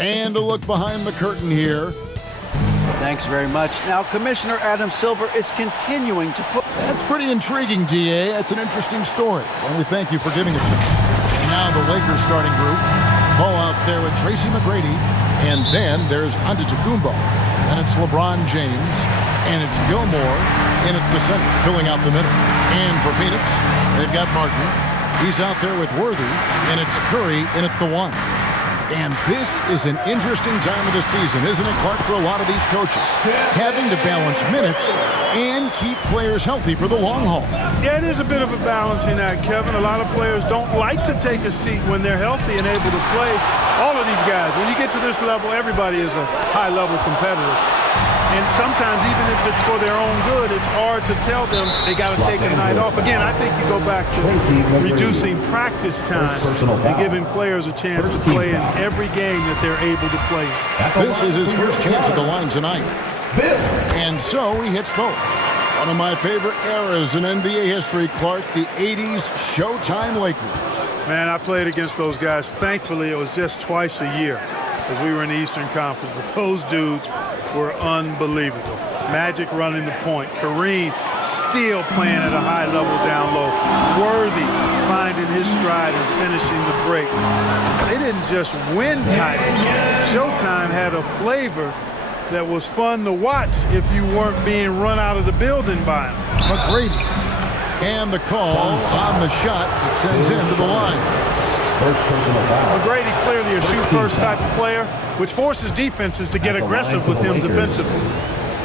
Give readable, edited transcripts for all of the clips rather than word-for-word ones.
And a look behind the curtain here. Thanks very much. Now, Commissioner Adam Silver is continuing to put... That's pretty intriguing, DA. That's an interesting story. Well, we thank you for giving it to us. And now the Lakers starting group. Paul out there with Tracy McGrady. And then there's Antetokounmpo. And it's LeBron James. And it's Gilmore in at the center, filling out the middle. And for Phoenix, they've got Martin. He's out there with Worthy. And it's Curry in at the 1. And this is an interesting time of the season, isn't it, Clark, for a lot of these coaches? Having to balance minutes and keep players healthy for the long haul. Yeah, it is a bit of a balancing act, Kevin. A lot of players don't like to take a seat when they're healthy and able to play. All of these guys, when you get to this level, everybody is a high-level competitor. And sometimes, even if it's for their own good, it's hard to tell them they got to take a night off. Again, I think you go back to reducing practice time and giving players a chance to play in every game that they're able to play. This is his first chance at the line tonight. And so he hits both. One of my favorite eras in NBA history, Clark, the 80s Showtime Lakers. Man, I played against those guys. Thankfully, it was just twice a year as we were in the Eastern Conference. But those dudes were unbelievable. Magic running the point. Kareem still playing at a high level down low. Worthy finding his stride and finishing the break. They didn't just win titles. Showtime had a flavor that was fun to watch if you weren't being run out of the building by him. McGrady. And the call on the shot that sends him to the line. First personal foul. McGrady clearly a shoot-first type of player, which forces defenses to get aggressive with him defensively.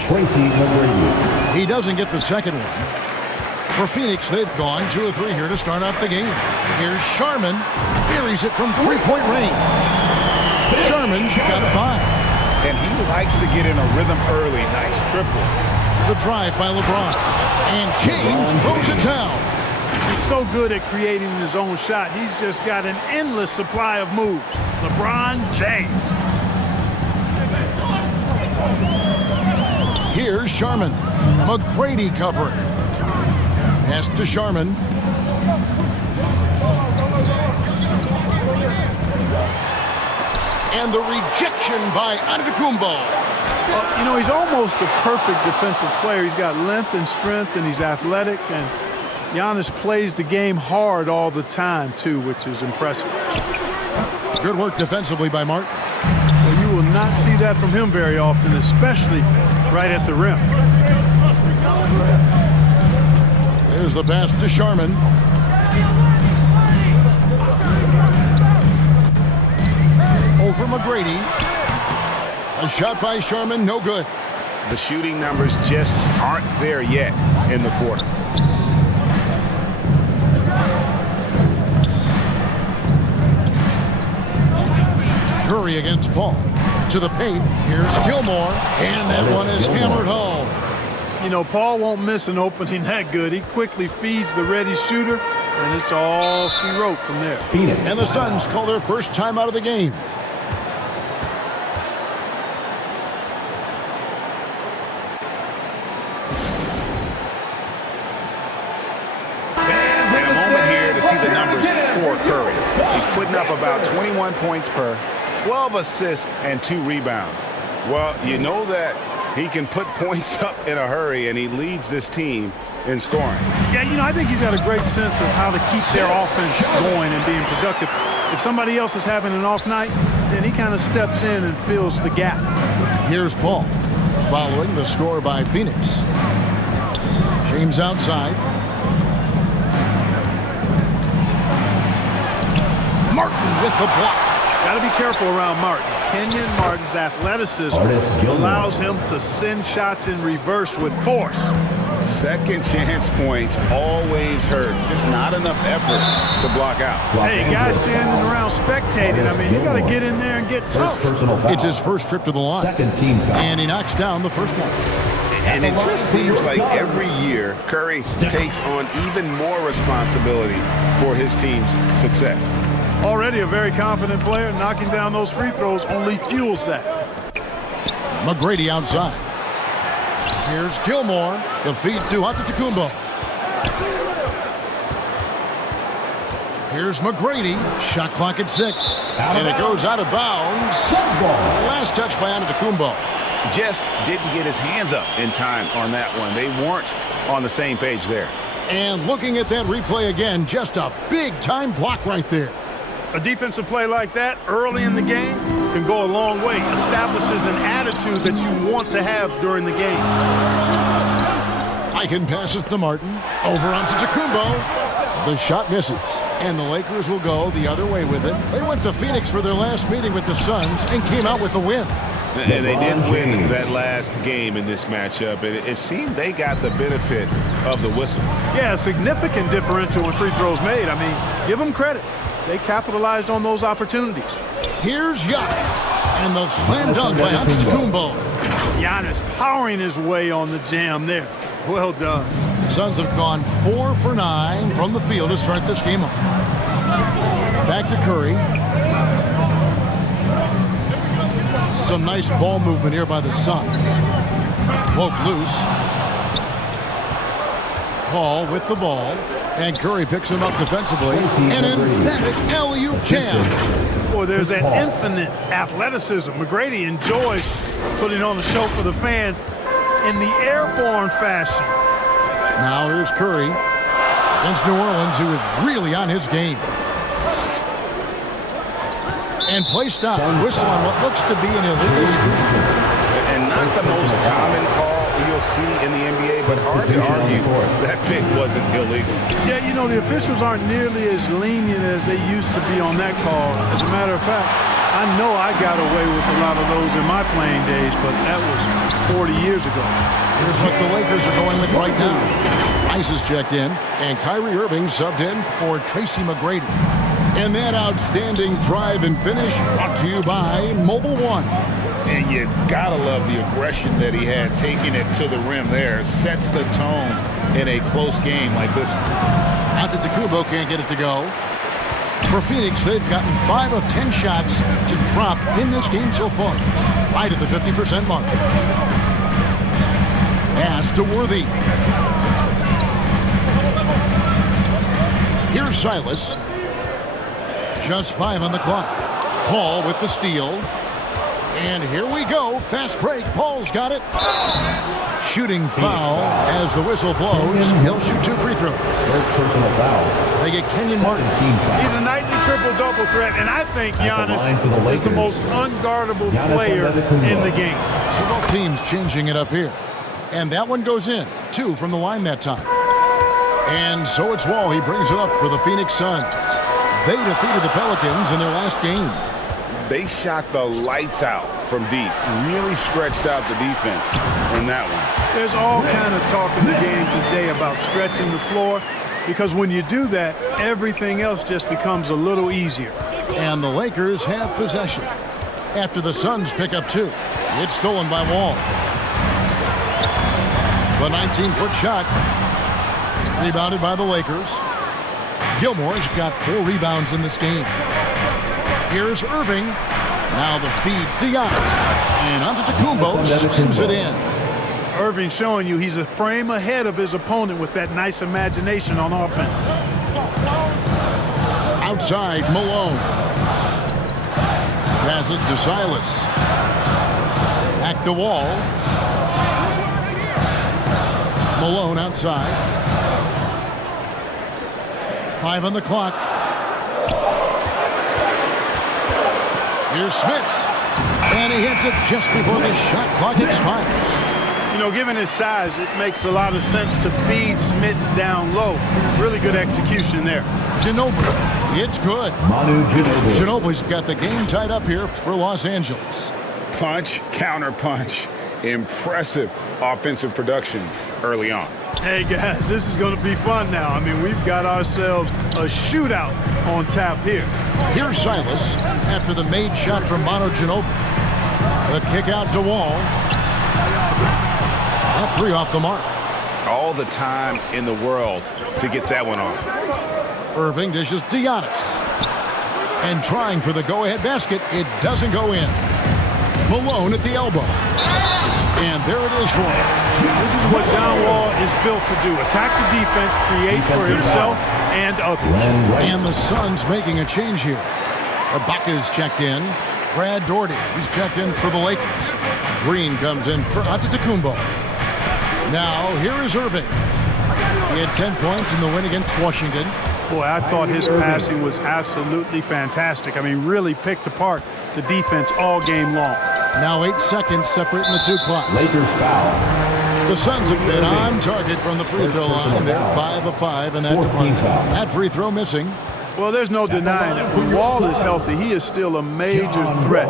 Tracy McGrady. He doesn't get the second one. For Phoenix, they've gone 2 of 3 here to start out the game. Here's Sharman. Buries it from three-point range. Sharman's got 5. And he likes to get in a rhythm early. Nice triple. The drive by LeBron. And James throws it down. He's so good at creating his own shot. He's just got an endless supply of moves. LeBron James. Here's Sharman. McGrady covering. Pass to Sharman. And the rejection by Antetokounmpo. Well, you know, he's almost a perfect defensive player. He's got length and strength, and he's athletic. And Giannis plays the game hard all the time, too, which is impressive. Good work defensively by Martin. Well, you will not see that from him very often, especially right at the rim. There's the pass to Sharman. Over McGrady. A shot by Sharman, no good. The shooting numbers just aren't there yet in the quarter. Curry against Paul. To the paint. Here's Gilmore. And that one is hammered home. You know, Paul won't miss an opening that good. He quickly feeds the ready shooter, and it's all she wrote from there. Phoenix. And the Suns call their first time out of the game. And a moment here to see the numbers for Curry. He's putting up about 21 points per, 12 assists, and 2 rebounds. Well, you know that he can put points up in a hurry, and he leads this team in scoring. Yeah, you know, I think he's got a great sense of how to keep their offense going and being productive. If somebody else is having an off night, then he kind of steps in and fills the gap. Here's Paul, following the score by Phoenix. James outside. Martin with the block. Got to be careful around Martin. Kenyon Martin's athleticism allows him to send shots in reverse with force. Second chance points always hurt. Just not enough effort to block out. Hey, guys standing around spectating, I mean, you got to get in there and get tough. It's his first trip to the line. Second team foul. And he knocks down the first one. And it just seems like every year Curry takes on even more responsibility for his team's success. Already a very confident player, knocking down those free throws only fuels that. McGrady outside. Here's Gilmore. The feed to Antetokounmpo. Here's McGrady. Shot clock at 6. And it goes out of bounds. Last touch by Antetokounmpo. Just didn't get his hands up in time on that one. They weren't on the same page there. And looking at that replay again, just a big-time block right there. A defensive play like that early in the game can go a long way. Establishes an attitude that you want to have during the game. Eichen passes to Martin. Over onto Tacumbo. The shot misses. And the Lakers will go the other way with it. They went to Phoenix for their last meeting with the Suns and came out with the win. And they did win that last game in this matchup. It seemed they got the benefit of the whistle. Yeah, a significant differential when free throws made. I mean, give them credit. They capitalized on those opportunities. Here's Giannis. And the slam dunk by Antetokounmpo. Giannis powering his way on the jam there. Well done. The Suns have gone 4 for 9 from the field to start this game off. Back to Curry. Some nice ball movement here by the Suns. Poke loose. Paul with the ball. And Curry picks him up defensively. An emphatic alley-oop jam. Boy, there's that infinite athleticism. McGrady enjoys putting on a show for the fans in the airborne fashion. Now here's Curry against New Orleans, who is really on his game. And play stops. Whistle on what looks to be an illegal screen. And not the most common call you'll see in the NBA, but hard to argue that pick wasn't illegal. Yeah, you know, the officials aren't nearly as lenient as they used to be on that call. As a matter of fact, I know I got away with a lot of those in my playing days, but that was 40 years ago. Here's what the Lakers are going with right now. Ice is checked in, and Kyrie Irving subbed in for Tracy McGrady. And that outstanding drive and finish brought to you by Mobile One. And you gotta love the aggression that he had, taking it to the rim there. Sets the tone in a close game like this one. Antetokounmpo can't get it to go. For Phoenix, they've gotten 5 of 10 shots to drop in this game so far. Right at the 50% mark. Pass to Worthy. Here's Silas. Just 5 on the clock. Paul with the steal. And here we go. Fast break. Paul's got it. Shooting foul as the whistle blows. He'll shoot 2 free throws. First personal foul. They get Kenyon Martin. He's a nightly triple-double threat, and I think Giannis is the most unguardable player in the game. So both teams changing it up here. And that one goes in. 2 from the line that time. And so it's Wall. He brings it up for the Phoenix Suns. They defeated the Pelicans in their last game. They shot the lights out from deep. Really stretched out the defense in that one. There's all kind of talk in the game today about stretching the floor, because when you do that, everything else just becomes a little easier. And the Lakers have possession. After the Suns pick up 2. It's stolen by Wall. The 19-foot shot. Rebounded by the Lakers. Gilmore's got 4 rebounds in this game. Here's Irving. Now the feed to Giannis. And Antetokounmpo slams it in. Irving showing you he's a frame ahead of his opponent with that nice imagination on offense. Outside, Malone. Passes to Silas. Back to Wall. Malone outside. 5 on the clock. Here's Smits. And he hits it just before the shot clock expires. You know, given his size, it makes a lot of sense to feed Smits down low. Really good execution there. Ginobili. It's good. Manu Ginobili. Ginobili's got the game tied up here for Los Angeles. Punch, counter punch. Impressive offensive production early on. Hey, guys, this is going to be fun now. I mean, we've got ourselves a shootout on tap here. Here's Silas after the made shot from Manu Ginobili. The kick out to Wall. That 3 off the mark. All the time in the world to get that one off. Irving dishes to Giannis. And trying for the go-ahead basket, it doesn't go in. Malone at the elbow. And there it is for him. This is what John Wall is built to do. Attack the defense, create for himself and others. And the Suns making a change here. Ibaka's checked in. Brad Daugherty, he's checked in for the Lakers. Green comes in for Antetokounmpo. Now, here is Irving. He had 10 points in the win against Washington. Boy, I thought his passing was absolutely fantastic. I mean, really picked apart the defense all game long. Now 8 seconds separating the two clocks. Lakers foul. The Suns have been on target from the free throw line. They're 5 of 5 in that department. That free throw missing. Well, there's no denying it. When Wall is healthy, he is still a major threat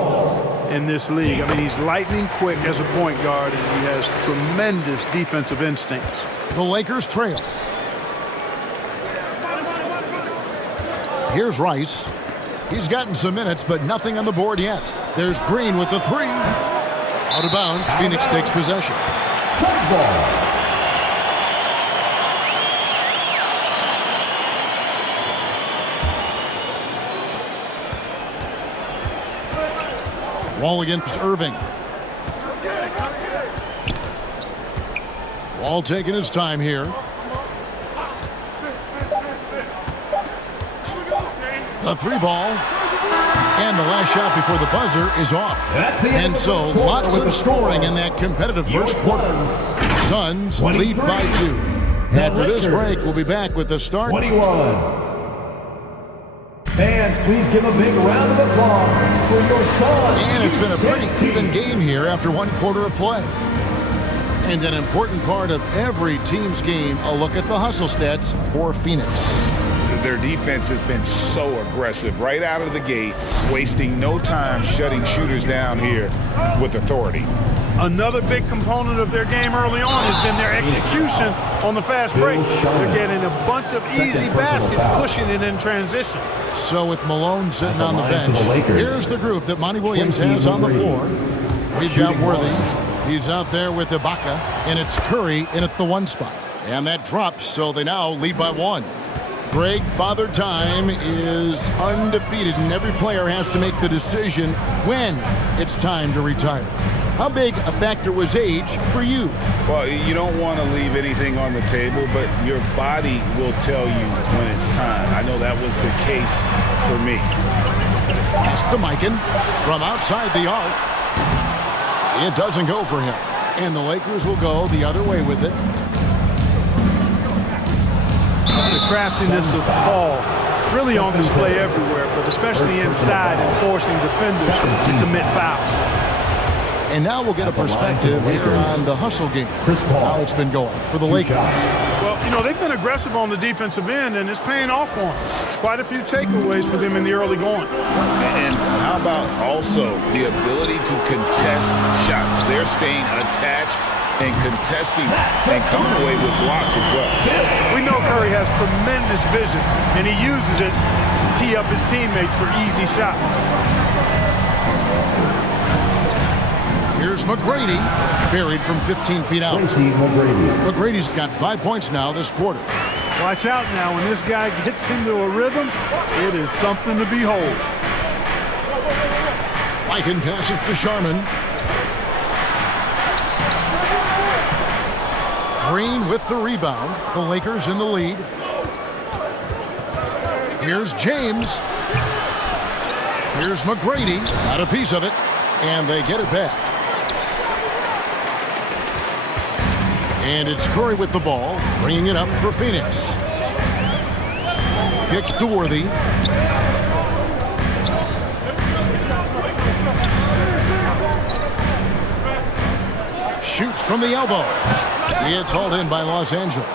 in this league. I mean, he's lightning quick as a point guard, and he has tremendous defensive instincts. The Lakers trail. Here's Rice. He's gotten some minutes, but nothing on the board yet. There's Green with the three. Out of bounds, Phoenix takes possession. Suns ball. Wall against Irving. Wall taking his time here. The three ball. And the last shot before the buzzer is off. And so lots of scoring in that competitive first quarter. Suns lead by 2. After this break, we'll be back with the start. 21. Fans, please give a big round of applause for your Suns. And it's been a pretty even game here after 1 quarter of play. And an important part of every team's game, a look at the hustle stats for Phoenix. Their defense has been so aggressive right out of the gate, wasting no time shutting shooters down here with authority. Another big component of their game early on has been their execution on the fast break. They're getting a bunch of easy baskets, pushing it in transition. So with Malone sitting on the bench, here's the group that Monty Williams has on the floor. We've got Worthy. He's out there with Ibaka, and it's Curry in at the 1 spot. And that drops, so they now lead by 1. Greg, Father Time is undefeated, and every player has to make the decision when it's time to retire. How big a factor was age for you? Well, you don't want to leave anything on the table, but your body will tell you when it's time. I know that was the case for me. Pass to Mikan from outside the arc. It doesn't go for him. And the Lakers will go the other way with it. The craftiness of Paul really on display everywhere, but especially inside and forcing defenders to commit fouls. And now we'll get a perspective here on the hustle game, how it's been going for the Lakers. Well, you know, they've been aggressive on the defensive end, and it's paying off for them. Quite a few takeaways for them in the early going. And how about also the ability to contest shots? They're staying attached and contesting and coming away with blocks as well. We know Curry has tremendous vision, and he uses it to tee up his teammates for easy shots. Here's McGrady, buried from 15 feet out. McGrady's got 5 points now this quarter. Watch out now. When this guy gets into a rhythm, it is something to behold. Mikan passes to Sharman. Green with the rebound. The Lakers in the lead. Here's James. Here's McGrady. Got a piece of it. And they get it back. And it's Curry with the ball, bringing it up for Phoenix. Kicks to Worthy. Shoots from the elbow. It's hauled in by Los Angeles.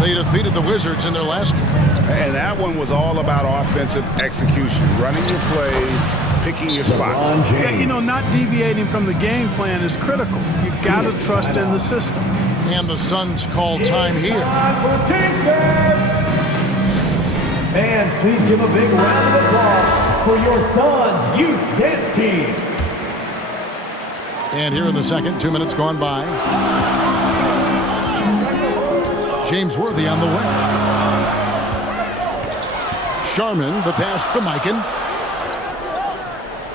They defeated the Wizards in their last game. And that one was all about offensive execution, running your plays, picking your spots. Yeah, you know, not deviating from the game plan is critical. You've got to trust in the system. And the Suns call time here. Fans, please give a big round of applause for your Suns youth dance team. And here in the second, 2 minutes gone by. James Worthy on the wing. Sharman, the pass to Mikan.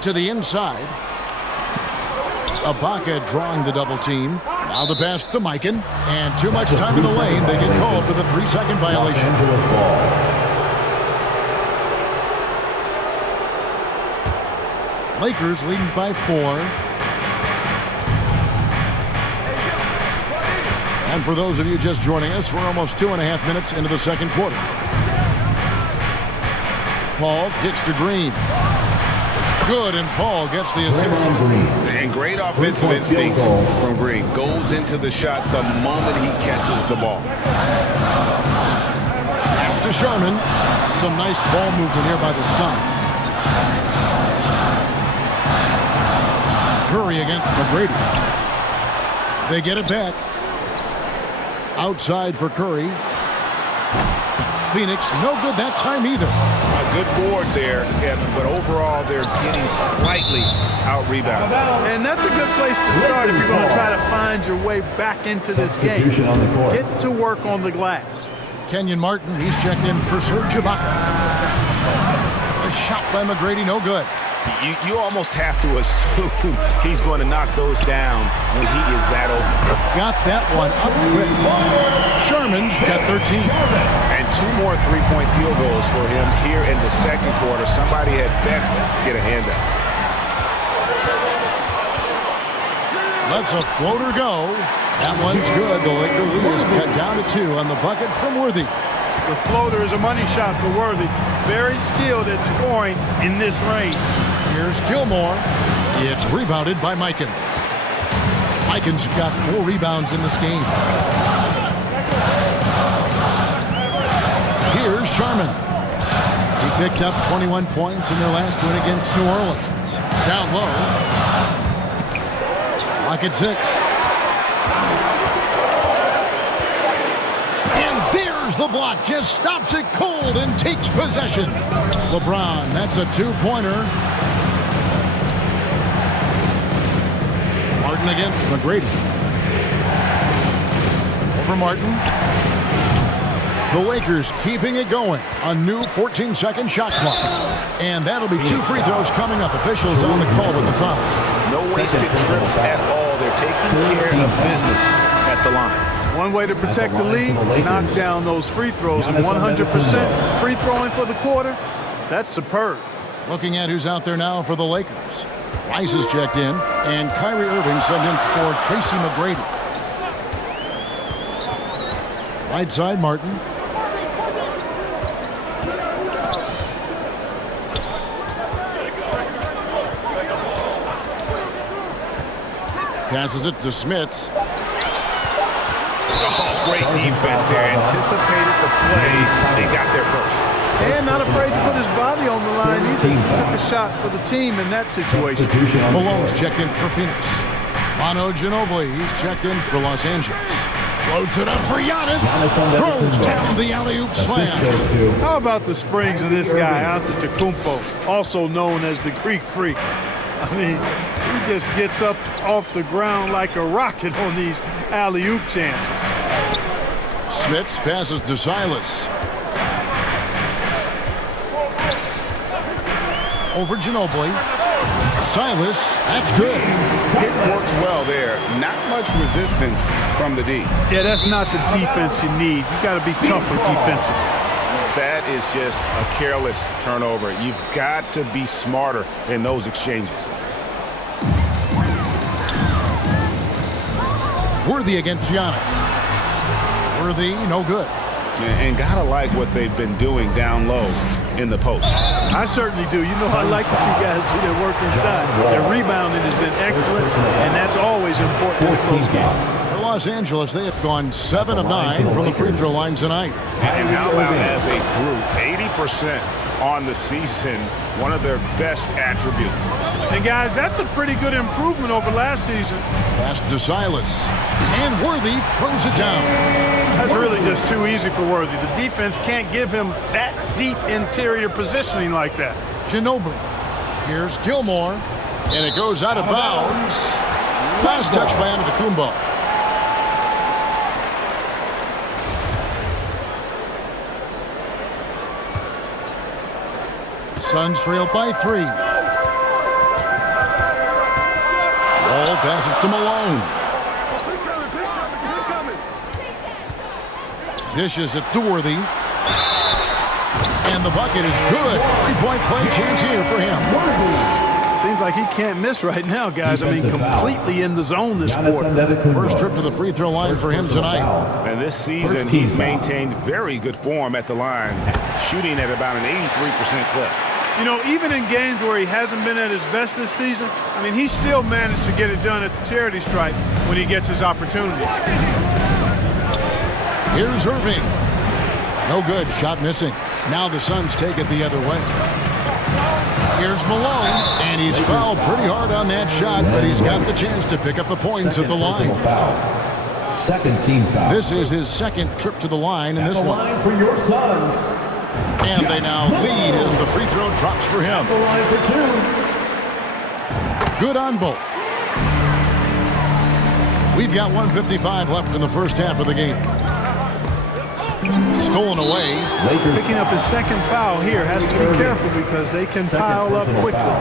To the inside. Ibaka drawing the double team. Now the pass to Mikan, and too much time in the lane. They get called for the 3-second violation. Los Angeles ball. Lakers leading by 4. And for those of you just joining us, we're almost 2.5 minutes into the second quarter. Paul kicks to Green. Good, and Paul gets the assist. And great offensive instincts from Green. Goes into the shot the moment he catches the ball. Pass to Sharman. Some nice ball movement here by the Suns. Curry against McGrady. They get it back. Outside for Curry. Phoenix, no good that time either. A good board there, Kevin, but overall they're getting slightly out-rebounded. And that's a good place to start if you're going to try to find your way back into this game. Get to work on the glass. Kenyon Martin, he's checked in for Serge Ibaka. A shot by McGrady, no good. You almost have to assume he's going to knock those down when he is that open. Got that one up quick. Sherman's got 13. And 2 more three-point field goals for him here in the second quarter. Somebody had better get a hand up. Lets a floater go. That one's good. The Lakers lead is cut down to 2 on the bucket from Worthy. The floater is a money shot for Worthy. Very skilled at scoring in this range. Here's Gilmore. It's rebounded by Mikan. Mikan's got 4 rebounds in this game. Here's Sharman. He picked up 21 points in their last win against New Orleans. Down low. Lock at 6. The block just stops it cold and takes possession. LeBron, that's a 2-pointer. Martin against McGrady. Over Martin. The Lakers keeping it going. A new 14-second shot clock. And that'll be 2 free throws coming up. Officials on the call with the foul. No wasted trips at all. They're taking care of business at the line. One way to protect the lead, knock down those free throws. And 100% free throwing for the quarter, that's superb. Looking at who's out there now for the Lakers. Rice is checked in, and Kyrie Irving sent in for Tracy McGrady. Right side, Martin. Passes it to Smits. Oh, great defense there. Anticipated the play. They got there first. And not afraid to put his body on the line either. Took a shot for the team in that situation. Malone's checked in for Phoenix. Manu Ginobili, he's checked in for Los Angeles. Floats it up for Giannis. Throws down the alley-oop slam. How about the springs of this guy, Antetokounmpo, also known as the Greek Freak? I mean, he just gets up off the ground like a rocket on these alley-oop chances. Smits passes to Silas. Over Ginobili. Silas, that's good. It works well there. Not much resistance from the D. Yeah, that's not the defense you need. You got to be tougher defensively. That is just a careless turnover. You've got to be smarter in those exchanges. Worthy against Giannis. Worthy, no good. And gotta like what they've been doing down low in the post. I certainly do. You know, I like to see guys do their work inside. Their rebounding has been excellent, and that's always important in a close game. For Los Angeles, they have gone 7 of 9 from the free throw line tonight. And how about as a group, 80% on the season, one of their best attributes. And guys, that's a pretty good improvement over last season. Pass to Silas. And Worthy throws it down. That's really just too easy for Worthy. The defense can't give him that deep interior positioning like that. Ginobili. Here's Gilmore. And it goes out of bounds. Fast touch by Antetokounmpo. Suns trail by 3. Ball passes to Malone. Dishes it to Worthy. And the bucket is good. Three-point play chance here for him. Seems like he can't miss right now, guys. I mean, completely in the zone this quarter. First trip to the free throw line for him tonight. And this season, he's maintained very good form at the line, shooting at about an 83% clip. You know, even in games where he hasn't been at his best this season, I mean, he still managed to get it done at the charity stripe when he gets his opportunity. Here's Irving. No good. Shot missing. Now the Suns take it the other way. Here's Malone, and he's fouled pretty hard on that shot, but he's got the chance to pick up the points at the line. Second team foul. This is his second trip to the line in this one. Line for your Suns. And they now lead as the free throw drops for him. The line for 2. Good on both. We've got 1:55 left in the first half of the game. Stolen away. Lakers Picking up his second foul here. Has to be careful because they can pile up quickly.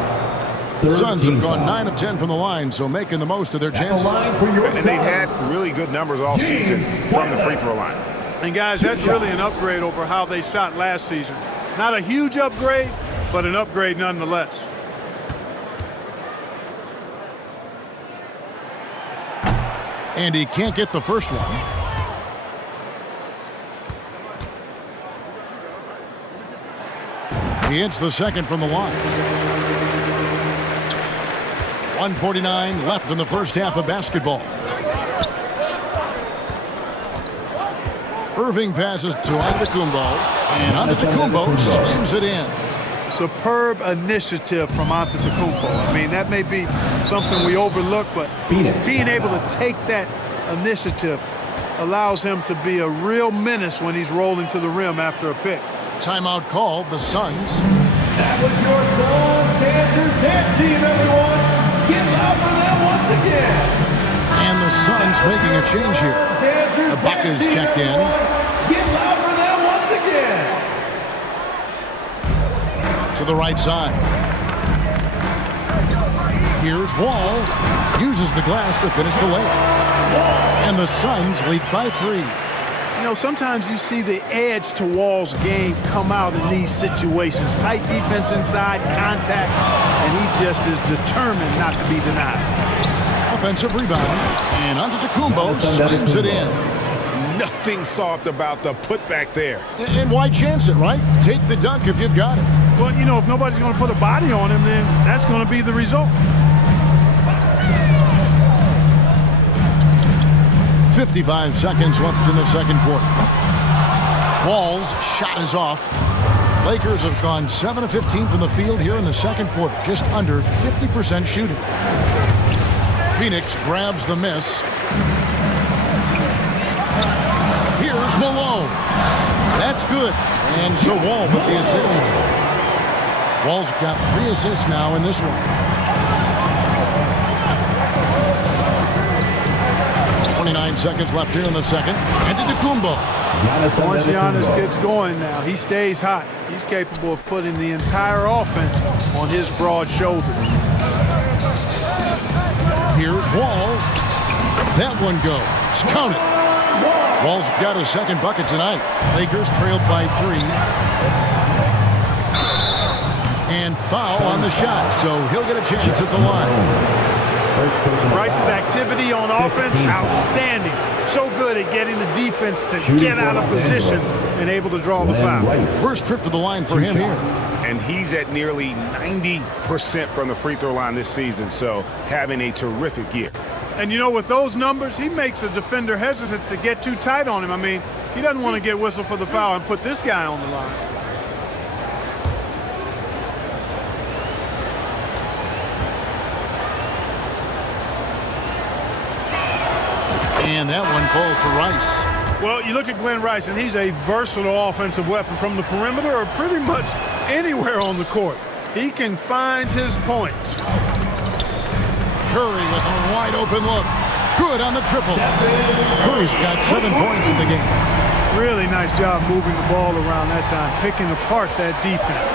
The Suns have gone 9 of 10 from the line, so making the most of their chances. And they've had really good numbers all season from the free throw line. And guys, that's really an upgrade over how they shot last season. Not a huge upgrade, but an upgrade nonetheless. And he can't get the first one. He hits the second from the line. 1:49 left in the first half of basketball. Irving passes to Antetokounmpo, and Antetokounmpo slams it in. Superb initiative from Antetokounmpo. I mean, that may be something we overlook, but being able to take that initiative allows him to be a real menace when he's rolling to the rim after a pick. Timeout called, the Suns. That was your Suns Dancers Dance Team, everyone. Get loud for them once again. And the Suns making a change here. Ibaka's checked in. Get loud for them once again. To the right side. Here's Wall. Uses the glass to finish the layup. And the Suns lead by 3. You know, sometimes you see the edge to Wall's game come out in these situations. Tight defense inside, contact, and he just is determined not to be denied. Offensive rebound, and Antetokounmpo slams it in. Nothing soft about the putback there. And why chance it, right? Take the dunk if you've got it. Well, you know, if nobody's going to put a body on him, then that's going to be the result. 55 seconds left in the second quarter. Wall's shot is off. Lakers have gone 7 of 15 from the field here in the second quarter, just under 50% shooting. Phoenix grabs the miss. Here's Malone. That's good. And so Wall with the assist. Wall's got 3 assists now in this one. 29 seconds left here in the second. Antetokounmpo. Once Giannis gets going now, he stays hot. He's capable of putting the entire offense on his broad shoulders. Here's Wall. That one goes. Count it. Wall's got his second bucket tonight. Lakers trailed by 3. And foul on the shot, so he'll get a chance at the line. Bryce's activity on offense, outstanding. So good at getting the defense to get out of position and able to draw the foul. First trip to the line for him here. And he's at nearly 90% from the free throw line this season, so having a terrific year. And you know, with those numbers, he makes a defender hesitant to get too tight on him. I mean, he doesn't want to get whistled for the foul and put this guy on the line. And that one falls for Rice. Well, you look at Glenn Rice, and he's a versatile offensive weapon from the perimeter or pretty much anywhere on the court. He can find his points. Curry with a wide open look. Good on the triple. Curry's got 7 points in the game. Really nice job moving the ball around that time, picking apart that defense.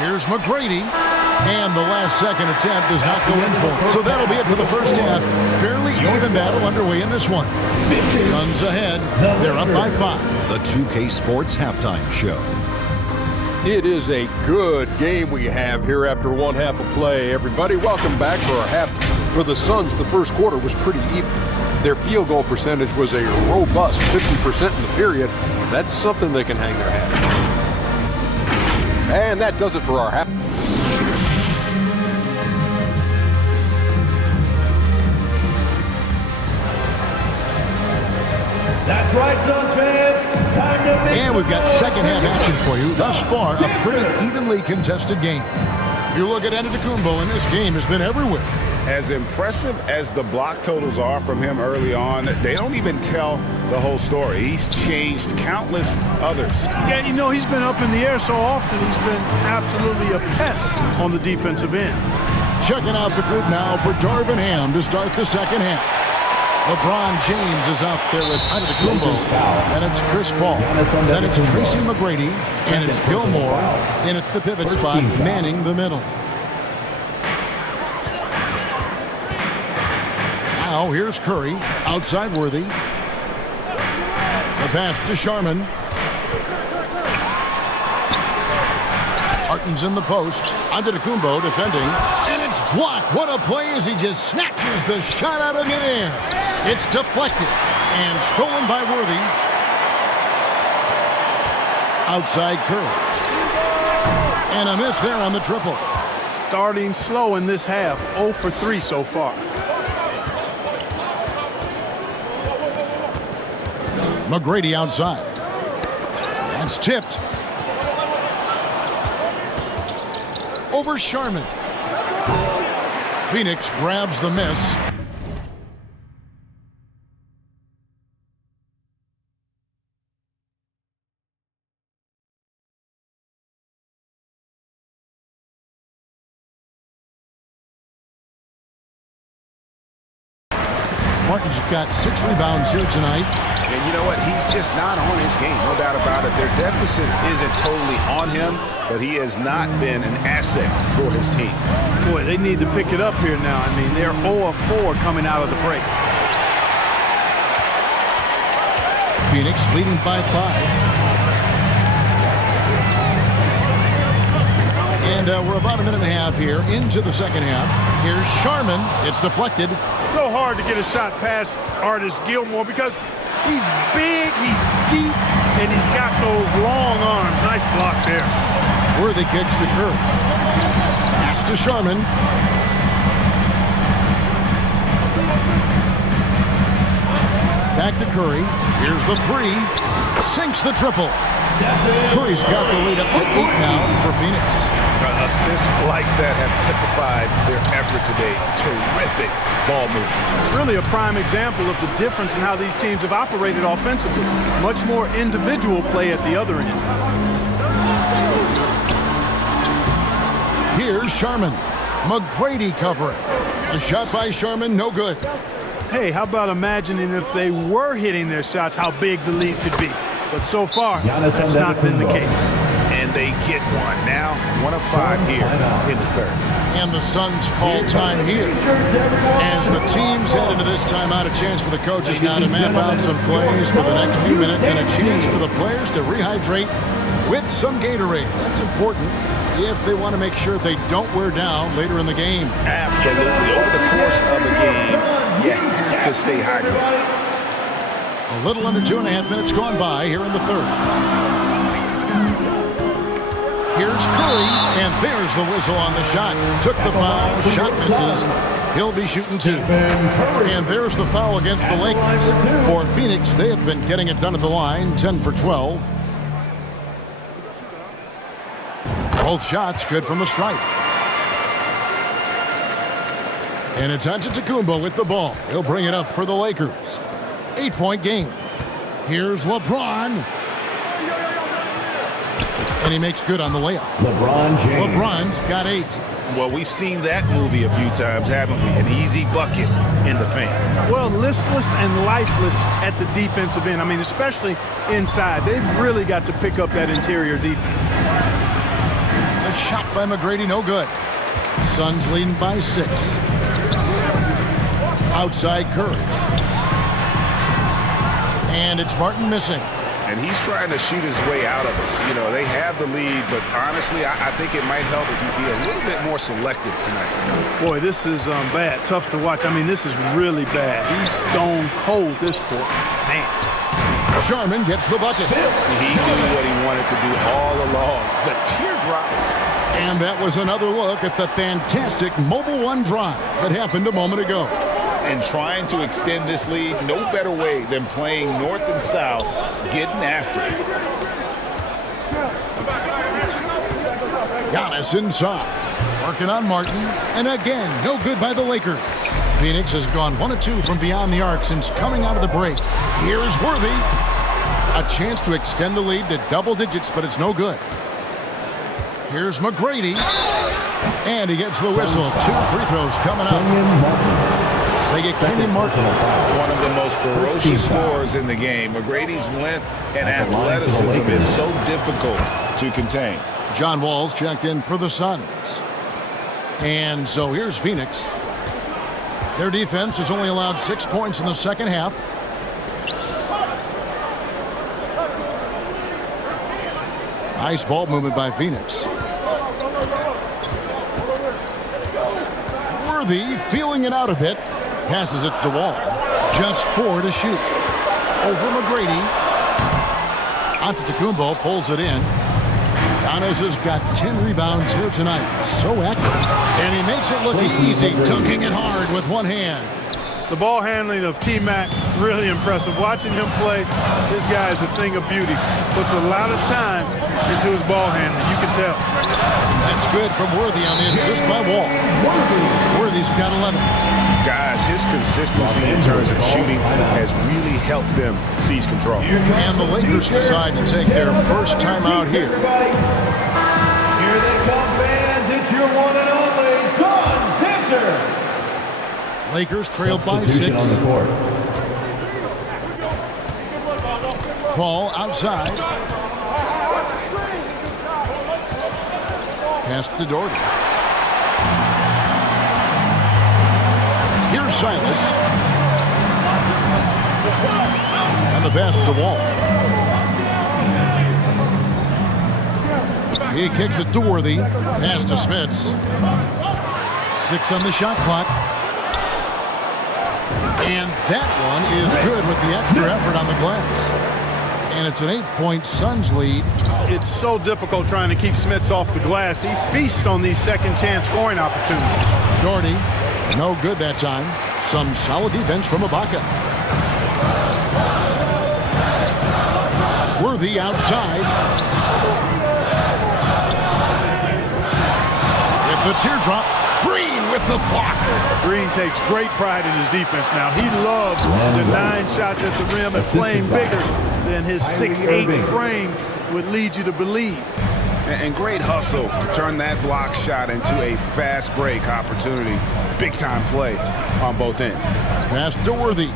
Here's McGrady. And the last second attempt does not go in for him. So that'll be it for the first half. Fairly even battle underway in this one. Suns ahead. They're up by 5. The 2K Sports Halftime Show. It is a good game we have here after one half of play. Everybody, welcome back for our half. For the Suns, the first quarter was pretty even. Their field goal percentage was a robust 50% in the period. That's something they can hang their hat on. And that does it for our half. That's right, Suns fans. Time to make And we've got second half action for you. Thus far, a pretty evenly contested game. You look at Antetokounmpo, and this game has been everywhere. As impressive as the block totals are from him early on, they don't even tell the whole story. He's changed countless others. Yeah, you know, he's been up in the air so often, he's been absolutely a pest on the defensive end. Checking out the group now for Darvin Ham to start the second half. LeBron James is out there with Antetokounmpo, and it's Chris Paul. Then it's Tracy McGrady, and it's Gilmore in at the pivot spot, manning the middle. Now here's Curry, outside Worthy. The pass to Sharman. Martin's in the post. Antetokounmpo defending, and it's blocked. What a play as he just snatches the shot out of midair. It's deflected and stolen by Worthy. Outside Curry. And a miss there on the triple. Starting slow in this half, 0 for 3 so far. McGrady outside. That's tipped. Over Sharman. Phoenix grabs the miss. Martin's got 6 rebounds here tonight. And you know what? He's just not on his game, no doubt about it. Their deficit isn't totally on him, but he has not been an asset for his team. Boy, they need to pick it up here now. I mean, they're 0 of 4 coming out of the break. Phoenix leading by 5. And we're about a minute and a half here into the second half. Here's Sharman. It's deflected. So hard to get a shot past Artis Gilmore because he's big, he's deep, and he's got those long arms. Nice block there. Worthy kicks to Curry. Pass to Sharman. Back to Curry. Here's the 3. Sinks the triple. Curry's got the lead up to 8 now for Phoenix. Assists like that have typified their effort today. Terrific ball movement. Really a prime example of the difference in how these teams have operated offensively. Much more individual play at the other end. Here's Sharman. McGrady covering. A shot by Sharman, no good. Hey, how about imagining if they were hitting their shots, how big the lead could be. But so far, that's not been the case. And they get one. Now, 1 of 5 here in the third. And the Suns call time here. As the teams head into this timeout, a chance for the coaches now to map out some plays for the next few minutes and a chance for the players to rehydrate with some Gatorade. That's important if they want to make sure they don't wear down later in the game. Absolutely. Over the course of a game, you have to stay hydrated. A little under 2.5 minutes gone by here in the third. Here's Curry, and there's the whistle on the shot. Took the foul, shot misses. He'll be shooting 2. And there's the foul against the Lakers. For Phoenix, they have been getting it done at the line, 10 for 12. Both shots good from the stripe. And it's Antetokounmpo with the ball. He'll bring it up for the Lakers. 8-point game. Here's LeBron. And he makes good on the layup. LeBron James. LeBron's got 8. Well, we've seen that movie a few times, haven't we? An easy bucket in the paint. Well, listless and lifeless at the defensive end. I mean, especially inside. They've really got to pick up that interior defense. The shot by McGrady, no good. Suns leading by 6. Outside Curry. And it's Martin missing. And he's trying to shoot his way out of it. You know, they have the lead, but honestly, I think it might help if he'd be a little bit more selective tonight. Boy, this is bad. Tough to watch. I mean, this is really bad. He's stone cold this quarter. Man. Sharman gets the bucket. He knew what he wanted to do all along. The teardrop. And that was another look at the fantastic Mobile One drive that happened a moment ago. And trying to extend this lead, no better way than playing north and south, getting after it. Giannis inside, working on Martin, and again, no good by the Lakers. Phoenix has gone 1 of 2 from beyond the arc since coming out of the break. Here's Worthy. A chance to extend the lead to double digits, but it's no good. Here's McGrady, and he gets the whistle. 2 free throws coming up. They get Kenyon Martin. One of the most ferocious scorers in the game. McGrady's length and athleticism is so difficult to contain. John Wall's checked in for the Suns. And so here's Phoenix. Their defense has only allowed 6 points in the second half. Nice ball movement by Phoenix. Worthy feeling it out a bit. Passes it to Wall. Just 4 to shoot. Over McGrady. Antetokounmpo pulls it in. Giannis has got 10 rebounds here tonight. So active. And he makes it look easy, dunking it hard with one hand. The ball handling of T-Mac, really impressive. Watching him play, this guy is a thing of beauty. Puts a lot of time into his ball handling, you can tell. That's good from Worthy on the assist by Wall. Worthy's got 11. Guys, his consistency in terms of shooting has really helped them seize control. And the Lakers decide to take their first time out here. Here they come, fans. It's your one and only Suns Dancer. Lakers trailed by 6. Paul outside. Pass to Doherty. Here's Silas. And the pass to Wall. He kicks it to Worthy. Pass to Smits. 6 on the shot clock. And that one is good with the extra effort on the glass. And it's an 8-point Suns lead. It's so difficult trying to keep Smits off the glass. He feasts on these second chance scoring opportunities. Doherty, no good that time. Some solid defense from Ibaka. Worthy outside. With the teardrop, Green with the block. Green takes great pride in his defense now. He loves the 9 shots at the rim and playing bigger than his 6'8" frame would lead you to believe. And great hustle to turn that block shot into a fast break opportunity. Big time play on both ends. Pass to Worthy.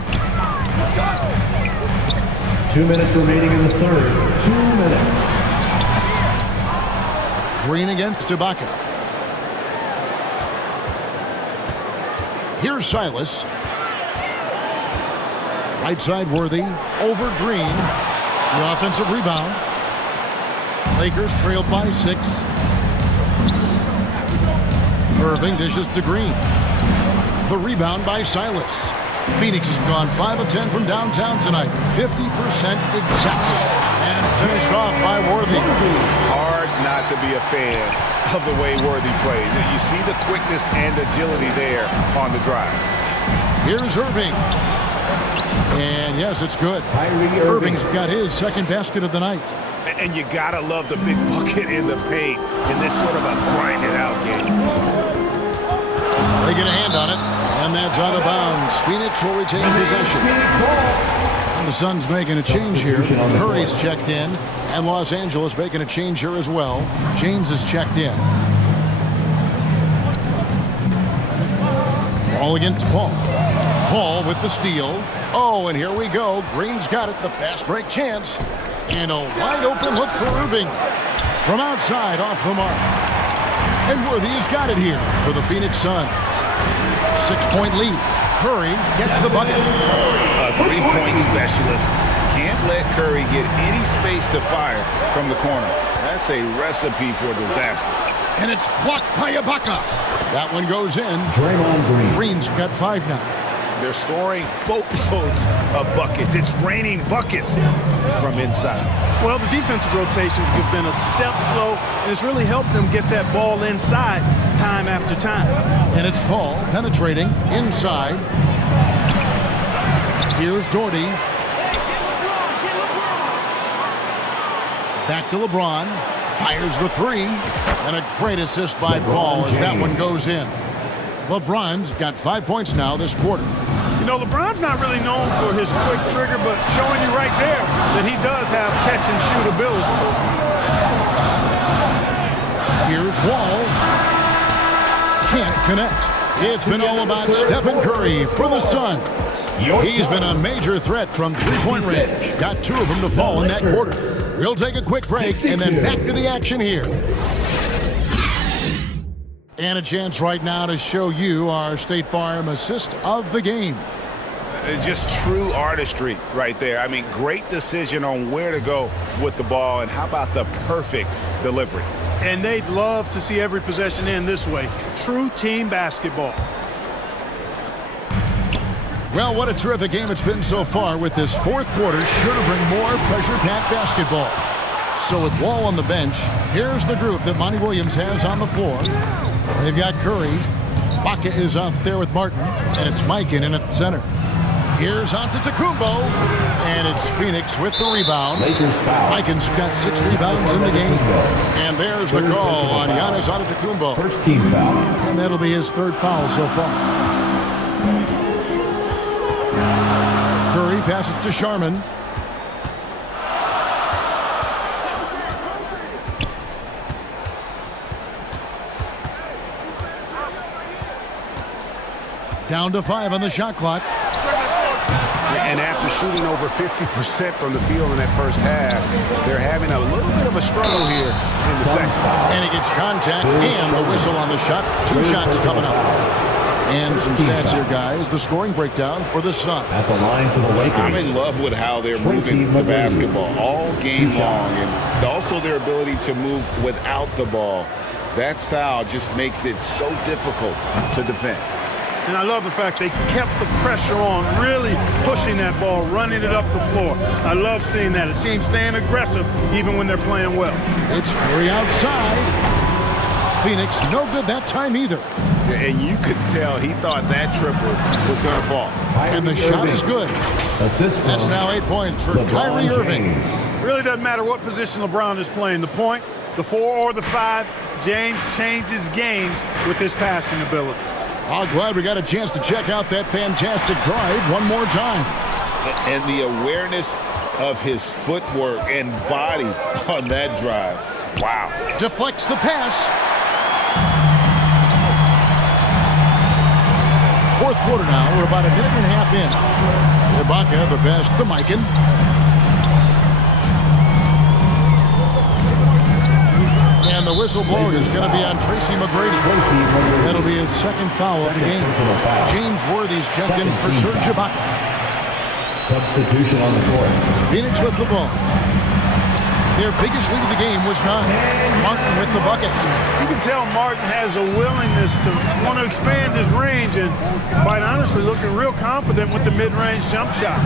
2 minutes remaining in the third. 2 minutes. Green against Ibaka. Here's Silas. Right side Worthy. Over Green. The offensive rebound. Lakers trailed by 6. Irving dishes to Green. The rebound by Silas. Phoenix has gone 5 of 10 from downtown tonight. 50% exactly. And finished off by Worthy. Hard not to be a fan of the way Worthy plays. You see the quickness and agility there on the drive. Here's Irving. And yes, it's good. Irving's got his second basket of the night. And you gotta love the big bucket in the paint in this sort of a grind-it-out game. They get a hand on it, and that's out of bounds. Phoenix will retain possession. And the Suns making a change here. Curry's checked in, and Los Angeles making a change here as well. James is checked in. Ball against Paul. Paul with the steal. Oh, and here we go. Green's got it, the fast break chance. And a wide open look for Irving. From outside, off the mark. And Worthy has got it here for the Phoenix Suns. 6-point lead. Curry gets the bucket. A three-point specialist. Can't let Curry get any space to fire from the corner. That's a recipe for disaster. And it's blocked by Ibaka. That one goes in. Draymond Green. Green's got 5 now. They're scoring boatloads of buckets. It's raining buckets from inside. Well, the defensive rotations have been a step slow, and it's really helped them get that ball inside time after time. And it's Paul penetrating inside. Here's Doherty. Back to LeBron. Fires the 3. And a great assist by Paul as that one goes in. LeBron's got 5 points now this quarter. You know, LeBron's not really known for his quick trigger, but showing you right there that he does have catch-and-shoot ability. Here's Wall. Can't connect. It's been all about Stephen Curry for the Suns. He's been a major threat from three-point range. Got 2 of them to fall in that quarter. We'll take a quick break and then back to the action here. And a chance right now to show you our State Farm assist of the game. Just true artistry right there. I mean, great decision on where to go with the ball, and how about the perfect delivery? And they'd love to see every possession end this way. True team basketball. Well, what a terrific game it's been so far, with this fourth quarter sure to bring more pressure-packed basketball. So with Wall on the bench, here's the group that Monty Williams has on the floor. They've got Curry. Baca is out there with Martin, and it's Mikan in at center. Here's Antetokounmpo, and it's Phoenix with the rebound. Mikan's got 6 rebounds in the game. And there's the call on Giannis Antetokounmpo. First team foul. And that'll be his 3rd foul so far. Curry passes to Sharman. Down to 5 on the shot clock. And after shooting over 50% from the field in that first half, they're having a little bit of a struggle here in the second. And he gets contact and the whistle on the shot. 2 shots coming up. And some stats here, guys. The scoring breakdown for the Suns. At the line for the Lakers. I'm in love with how they're moving the basketball all game long, and also their ability to move without the ball. That style just makes it so difficult to defend. And I love the fact they kept the pressure on, really pushing that ball, running it up the floor. I love seeing that. A team staying aggressive even when they're playing well. It's Curry outside. Phoenix no good that time either. And you could tell he thought that triple was going to fall. And the shot is good. That's now 8 points for Kyrie Irving. Really doesn't matter what position LeBron is playing. The point, the 4 or the 5, James changes games with his passing ability. Oh, glad we got a chance to check out that fantastic drive one more time. And the awareness of his footwork and body on that drive. Wow. Deflects the pass. Fourth quarter now. We're about a minute and a half in. Ibaka, the pass to Mikan. And the whistle blows is going to be on Tracy McGrady. That'll be his 2nd foul of the game. James Worthy's checked in for Serge Ibaka. Substitution on the court. Phoenix with the ball. Their biggest lead of the game was 9. Martin with the bucket. You can tell Martin has a willingness to want to expand his range, and quite honestly looking real confident with the mid-range jump shot.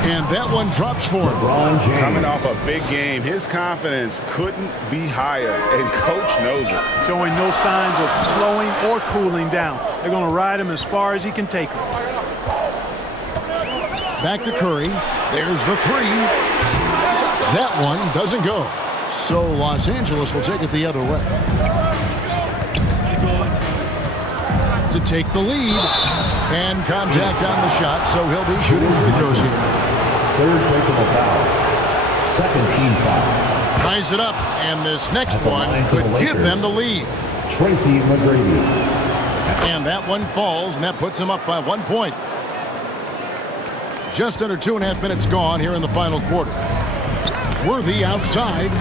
And that one drops for him. Coming off a big game, his confidence couldn't be higher, and coach knows it. Showing no signs of slowing or cooling down. They're going to ride him as far as he can take him. Back to Curry. There's the 3. That one doesn't go. So Los Angeles will take it the other way. To take the lead. And contact on the shot, so he'll be shooting free throws here. 3rd personal foul. 2nd team foul. Ties it up, and this next one could give them the lead. Tracy McGrady. And that one falls, and that puts him up by 1 point. Just under 2.5 minutes gone here in the final quarter. Worthy outside.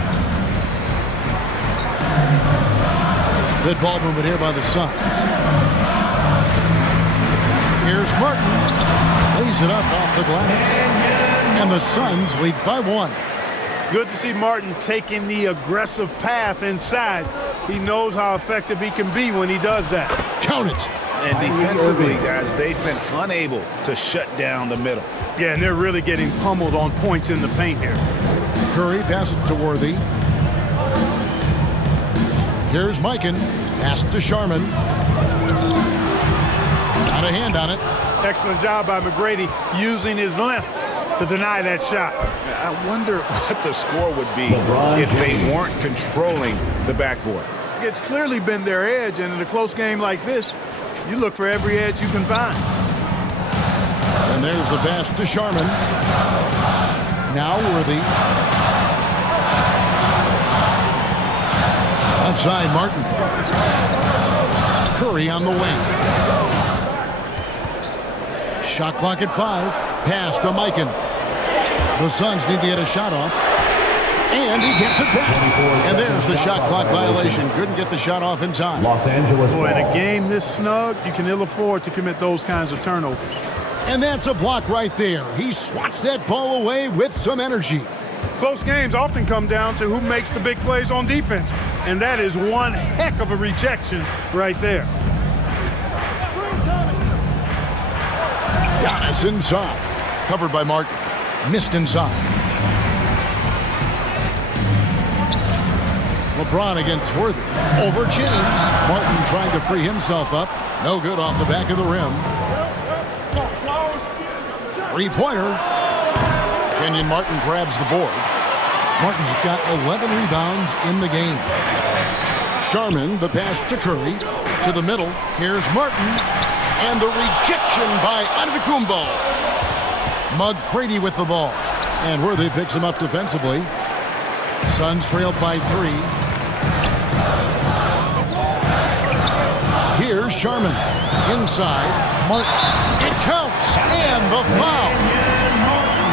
Good ball movement here by the Suns. Here's Martin. Lays it up off the glass. And the Suns lead by 1. Good to see Martin taking the aggressive path inside. He knows how effective he can be when he does that. Count it. And defensively, guys, they've been unable to shut down the middle. Yeah, and they're really getting pummeled on points in the paint here. Curry passes to Worthy. Here's Mikan. Pass to Sharman. Got a hand on it. Excellent job by McGrady using his length to deny that shot. I wonder what the score would be if they weren't controlling the backboard. It's clearly been their edge, and in a close game like this, you look for every edge you can find. And there's the pass to Sharman. Now Worthy. Outside Martin. Curry on the wing. Shot clock at 5. Pass to Mikan. The Suns need to get a shot off. And he gets it back. And there's the shot clock violation. Couldn't get the shot off in time. Los Angeles. Boy, in a game this snug, you can ill afford to commit those kinds of turnovers. And that's a block right there. He swats that ball away with some energy. Close games often come down to who makes the big plays on defense. And that is one heck of a rejection right there. Giannis inside. Covered by Martin. Missed inside. LeBron against Worthy. Over James. Martin trying to free himself up. No good off the back of the rim. Three-pointer. Kenyon Martin grabs the board. Martin's got 11 rebounds in the game. Sharman, the pass to Curry. To the middle. Here's Martin. And the rejection by Antetokounmpo. McGrady with the ball. And Worthy picks him up defensively. Suns trailed by 3. Here's Sharman. Inside. Martin. It counts. And the foul.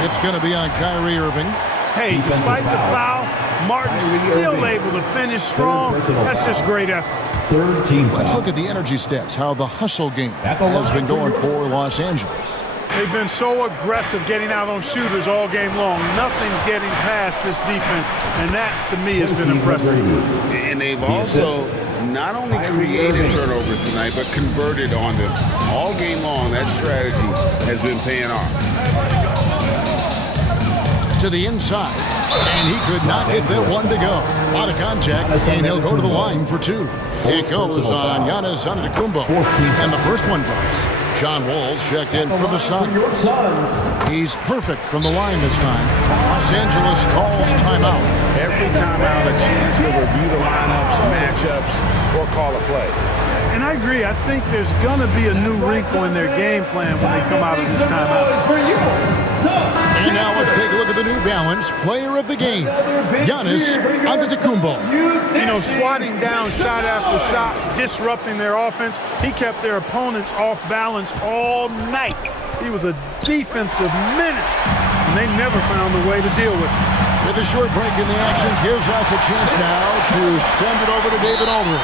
It's going to be on Kyrie Irving. Hey, despite the foul, Martin's still able to finish strong. That's just great effort. Third team foul. Let's look at the energy stats, how the hustle game has been going for Los Angeles. They've been so aggressive getting out on shooters all game long. Nothing's getting past this defense, and that, to me, has been impressive. And they've also not only created turnovers tonight, but converted on them. All game long, that strategy has been paying off. To the inside, and he could not get that one to go. A lot of contact, and he'll go to the line for 2. It goes on Giannis Antetokounmpo, and the first one drops. John Wall's checked in for the Suns. He's perfect from the line this time. Los Angeles calls timeout. Every timeout, a chance to review the lineups, matchups, or call a play. And I agree. I think there's going to be a new wrinkle in their game plan when they come out of this timeout. And now let's take a look at the New Balance player of the game, Giannis Antetokounmpo. You know, swatting down shot after shot, disrupting their offense. He kept their opponents off balance all night. He was a defensive menace, and they never found a way to deal with him. With a short break in the action, gives us a chance now to send it over to David Aldridge.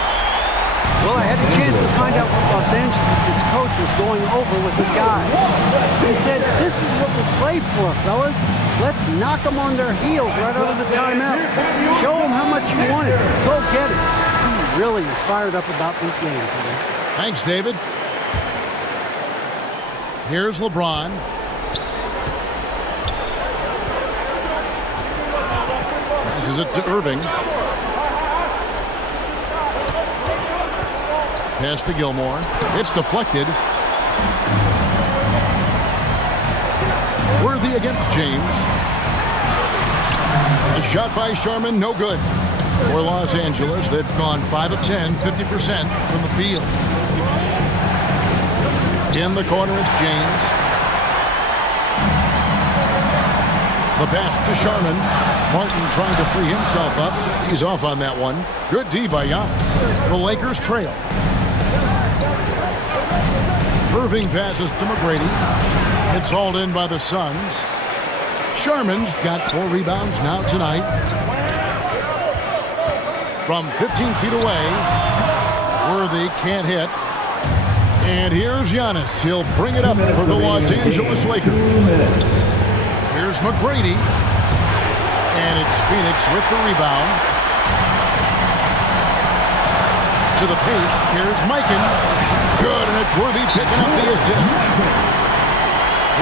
Well, I had a chance to find out what Los Angeles' coach was going over with his guys. He said, this is what we play for, fellas. Let's knock them on their heels right out of the timeout. Show them how much you want it. Go get it. He really is fired up about this game. Thanks, David. Here's LeBron. Passes it to Irving. Pass to Gilmore. It's deflected. Worthy against James. A shot by Sharman, no good. For Los Angeles, they've gone 5 of 10, 50% from the field. In the corner, it's James. The pass to Sharman. Martin trying to free himself up. He's off on that one. Good D by Giannis. The Lakers trail. Irving passes to McGrady. It's hauled in by the Suns. Sharman's got 4 rebounds now tonight. From 15 feet away, Worthy can't hit. And here's Giannis. He'll bring it up for the Los Angeles Lakers. Here's McGrady. And it's Phoenix with the rebound. To the paint. Here's Mikan. Good, and it's Worthy picking up the assist.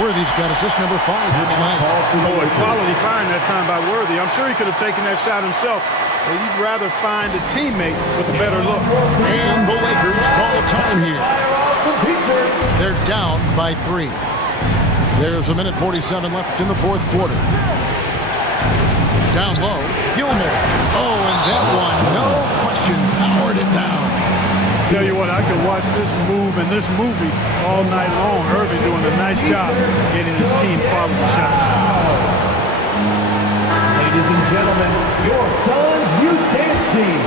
Worthy's got assist number 5 here tonight. Oh, a quality find that time by Worthy. I'm sure he could have taken that shot himself, but he'd rather find a teammate with a better look. And the Lakers call time here. They're down by 3. There's a minute 47 left in the fourth quarter. Down low, Gilmore. Oh, and that one, no question, powered it down. Tell you what, I could watch this move and this movie all night long. Irving doing a nice job getting his team quality shots. Ladies and gentlemen, your Suns Youth Dance Team.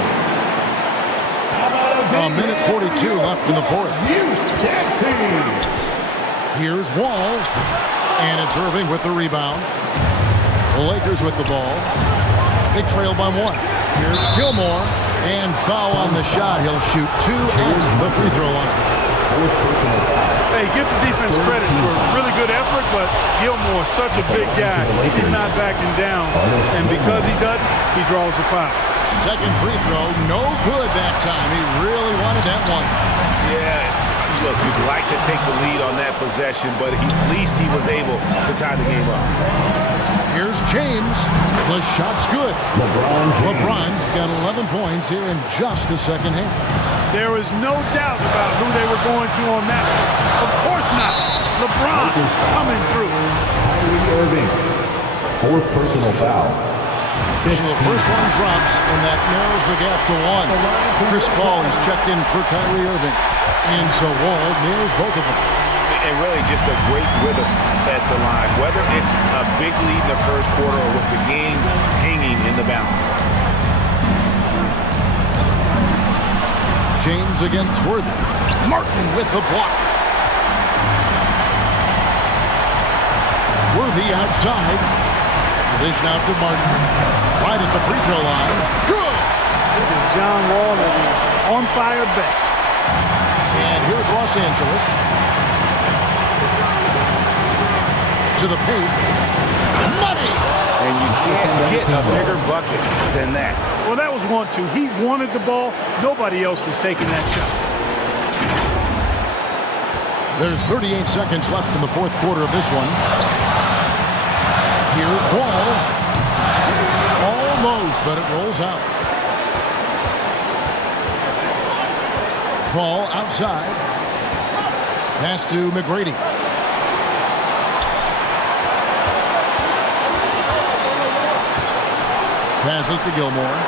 A minute 42 left in the fourth. Youth Dance Team. Here's Wall, and it's Irving with the rebound. The Lakers with the ball. They trail by 1. Here's Gilmore, and foul on the shot. He'll shoot 2 at the free throw line. Hey, give the defense credit for a really good effort, but Gilmore, such a big guy, he's not backing down. And because he doesn't, he draws the foul. Second free throw, no good that time. He really wanted that one. Yeah, look, you'd like to take the lead on that possession, but at least he was able to tie the game up. Here's James. The shot's good. LeBron's got 11 points here in just the second half. There is no doubt about who they were going to on that one. Of course not. LeBron coming through. Irving, 4th personal foul. So the first one drops, and that narrows the gap to 1. Chris Paul is checked in for Kyrie Irving. And so Wall nails both of them. And really just a great rhythm at the line, whether it's a big lead in the first quarter or with the game hanging in the balance. James against Worthy. Martin with the block. Worthy outside. It is now to Martin. Right at the free throw line. Good! This is John Wall at his on fire best. And here's Los Angeles. To the paint. Money! And you can't get a bigger bucket than that. Well, that was 1-2. He wanted the ball. Nobody else was taking that shot. There's 38 seconds left in the fourth quarter of this one. Here's Wall. Almost, but it rolls out. Paul outside. Pass to McGrady. Passes to Gilmore.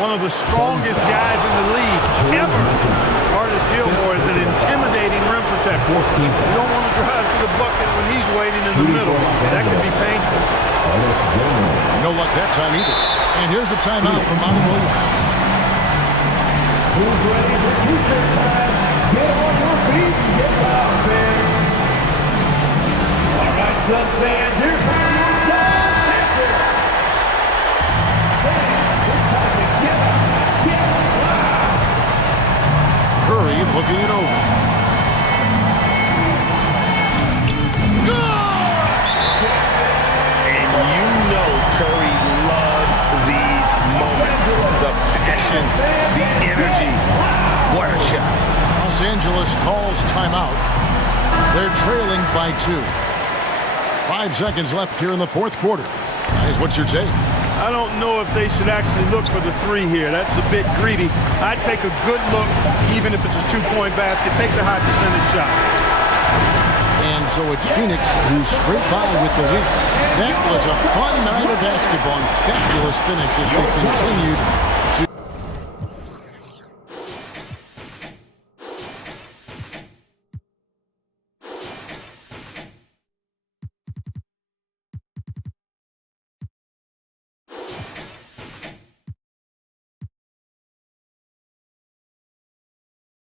One of the strongest guys in the league ever. Artis Gilmore is an intimidating rim protector. You don't want to drive to the bucket when he's waiting in the middle. That could be painful. No luck that time either. And here's a timeout from Monty Williams. Who's ready for t-shirt time? Get on your feet and get loud, fans. All right, Suns fans, here comes your Suns answer. Fans, it's time to get up, get loud. Curry looking it over. And you know Curry loves these moments. The passion, the energy. What a shot. Los Angeles calls timeout. They're trailing by 2. 5 seconds left here in the fourth quarter. Guys, what's your take? I don't know if they should actually look for the 3 here. That's a bit greedy. I'd take a good look, even if it's a 2-point basket. Take the high percentage shot. And so it's Phoenix who's straight by with the win. That was a fun night of basketball and fabulous finish as they continued